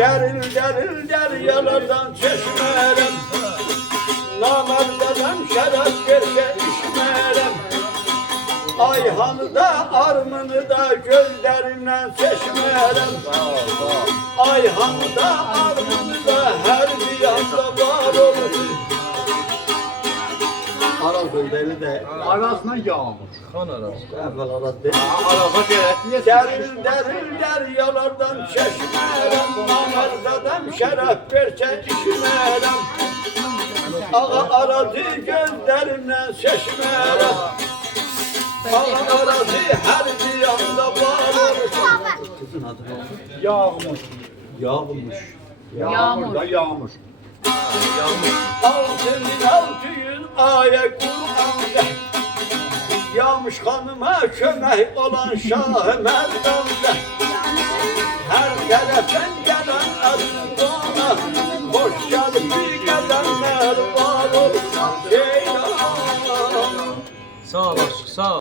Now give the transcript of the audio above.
Deril deryalardan çeşmerem, namertlerden şeref verse içmerem. Ayhanı da armını da gözlerimden seçmerem. Ayhanı da armını da her bir yanda var olur. Araz öldeli de Arasına yağmur. Xan arası. evvel araz değil. Arasa gerek. Deril deryalardan çeşmerem, namertlerden şeref verse içmerem. Ağa aradı gözlerimden seçmerem. Ağa aradı her bir yanda var olur. Kızın adı ne? Yağmur. Yağmış. Yağmur da yağmur. 6600 ayet Kur'an'da Yağmış hanıma kömek olan Şah-ı Merdan'da her taraftan gelen aslına hoş gelip gelenler var olsun Ceylan. Sağ ol aşk, sağ ol.